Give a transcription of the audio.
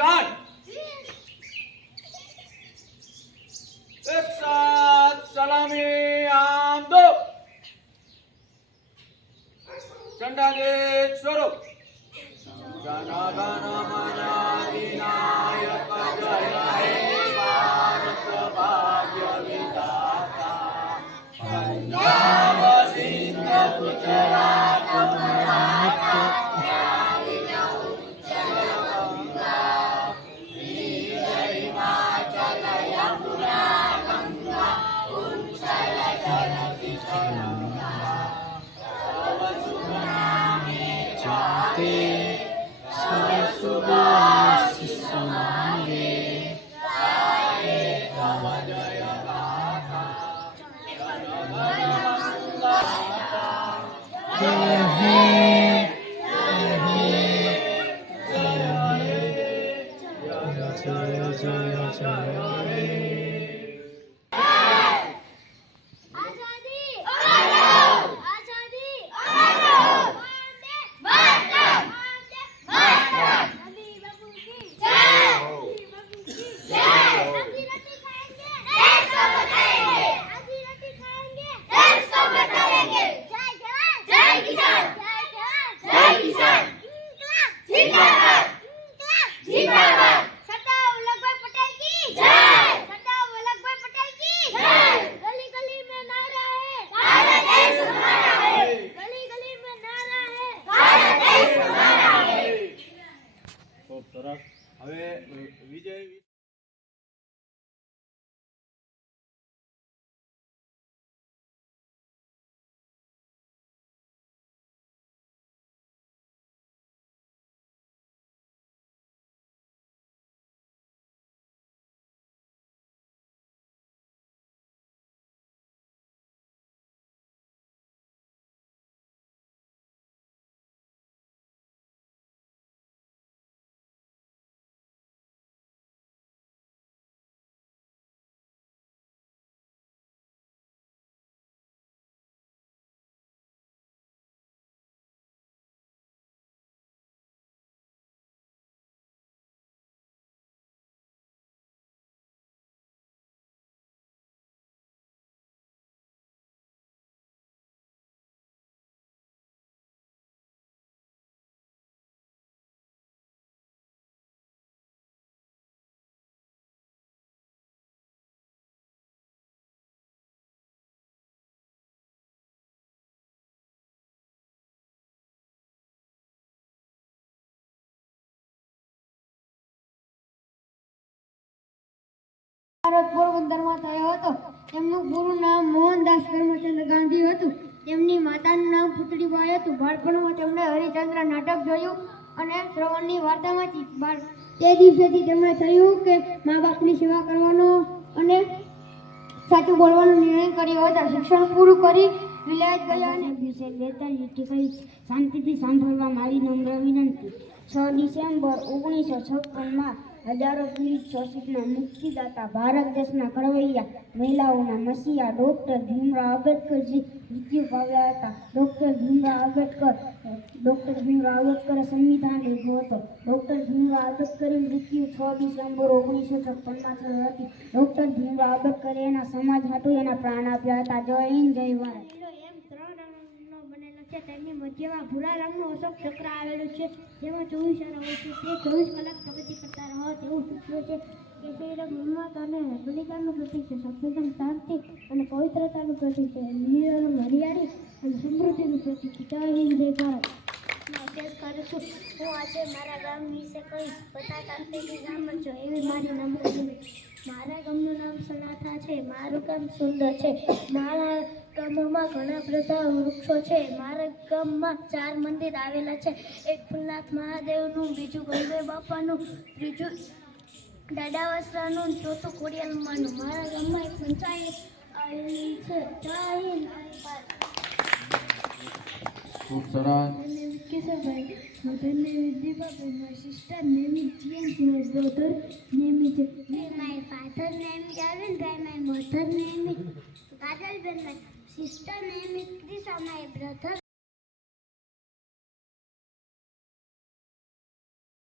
गान एक साथ सलामी आम दो चंडा गीत स्वरूप जन गण मन अधिनायक जय हे भारत भाग्य विधाता पंजाब सिंध गुजरात मराठा હવે વિજય પોરબંદરમાં થયો હતો. તેમનું પૂરું નામ મોહનદાસ કરમચંદ ગાંધી હતું. તેમની માતાનું નામ પુતળીબાઈ હતું. બાળપણમાં તેમણે હરિચંદ્ર નાટક જોયું અને શ્રવણની વાર્તામાંથી તે દિવસેથી તેમણે થયું કે મા બાપની સેવા કરવાનો અને સાચું બોલવાનો નિર્ણય કર્યો હતો. શિક્ષણ પૂરું કરી વિલાયત ગયા અને વિશે 42 કહી શાંતિથી સાંભળવા મારી નમ્ર વિનંતી. 6 ડિસેમ્બર 1956માં હજારો પીડિત શોષિતના મુક્તિદાતા ભારત દેશના ઘડવૈયા મહિલાઓના મસીહા ડૉક્ટર ભીમરાવ આંબેડકરજી મૃત્યુ પામ્યા હતા. ડૉક્ટર ભીમરાવ આંબેડકરે સંવિધાન લીધો હતો. ડૉક્ટર ભીમરાવ આંબેડકરની મૃત્યુ 6 ડિસેમ્બર 1956માં થઈ હતી. ડૉક્ટર ભીમરાવ આંબેડકરે એના સમાજ હાટુ એના પ્રાણ આપ્યા હતા. જય હિન્દ, જય ભારત. તેમની મધ્યમાં ભૂરા રંગનું અશોક ચક્ર આવેલું છે, જેમાં 24 હોય છે. તે 24 કલાક પ્રગતિ કરતા રહો તેવું સૂચવે છે. કેસરી રંગ હિંમત અને બલિદાનનું પ્રતીક છે. સફેદ રંગ શાંતિ અને પવિત્રતાનું પ્રતીક છે. લીલો રંગ હરિયાળી અને સમૃદ્ધિનું પ્રતીક છે. જય હિન્દ, જય ભારત. અભ્યાસ કરું છું. હું આજે મારા ગામ વિશે કહીશ. બધા શાંતિથી સાંભળજો એવી મારી નમ્ર વિનંતી. મારા ગામનું નામ સનાથા છે. મારું ગામ સુંદર છે. મારા ગામમાં ઘણા બધા વૃક્ષો છે. મારા ગામમાં 4 મંદિર આવેલા છે. એક ભૂલનાથ મહાદેવનું, બીજું ગણદેવ બાપાનું, ત્રીજું દાદા વસરાનું, ચોથું ખોડિયાલમાનું. મારા ગામમાં એક પંચાયત આવેલી છે. જય હિન્દ. ખૂબ સરસ. Kesabai, mother name is Deepa, my sister name is Jian, my brother name is my father name is Arvind, my mother name is Kajal, my sister name is Krisa, my brother